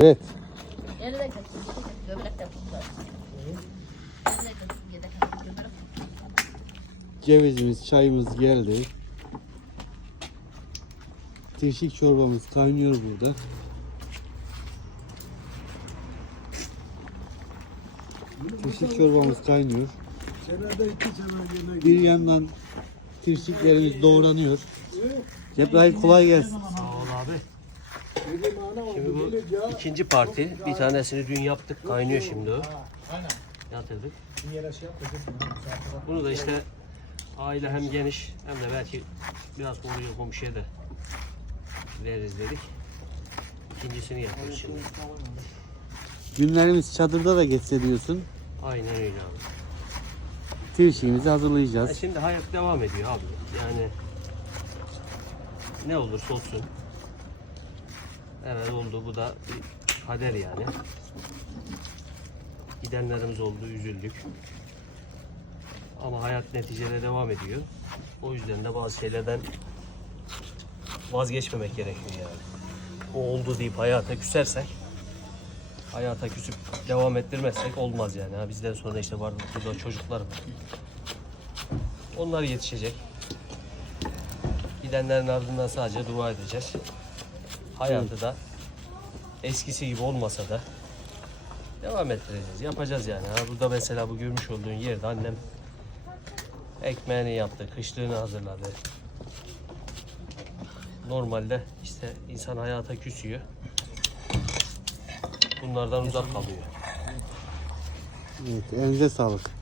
Evet. Cevizimiz, çayımız geldi. Tirşik çorbamız kaynıyor burada. Tirşik çorbamız kaynıyor. Bir yandan tirşiklerimiz doğranıyor. Cebrail kolay gelsin. Sağ ol abi. Bu ikinci parti. Bir tanesini dün yaptık. Kaynıyor şimdi o. Yatırdık. Bunu da işte aile hem geniş hem de belki biraz komşuya komşuya da veririz dedik. İkincisini yapıyoruz şimdi. Günlerimiz çadırda da geçse diyorsun. Aynen öyle abi. Tirşiğimizi Ya hazırlayacağız. şimdi hayat devam ediyor abi. Yani ne olursa olsun. Evet oldu bu da bir kader yani. Gidenlerimiz oldu üzüldük. Ama hayat neticede devam ediyor. O yüzden de bazı şeylerden vazgeçmemek gerekiyor yani. O oldu deyip hayata küsersek hayata küsüp devam ettirmezsek olmaz yani. Ha, bizden sonra işte var burada çocuklar var. Onlar yetişecek. Gidenlerin ardından sadece dua edeceğiz. Hayatı da eskisi gibi olmasa da devam ettireceğiz. Yapacağız yani. Ha, burada mesela bu görmüş olduğun yerde annem ekmeğini yaptı, kışlığını hazırladı. Normalde işte insan hayata küsüyor. Bunlardan uzak kalıyor. Evet, elinize sağlık.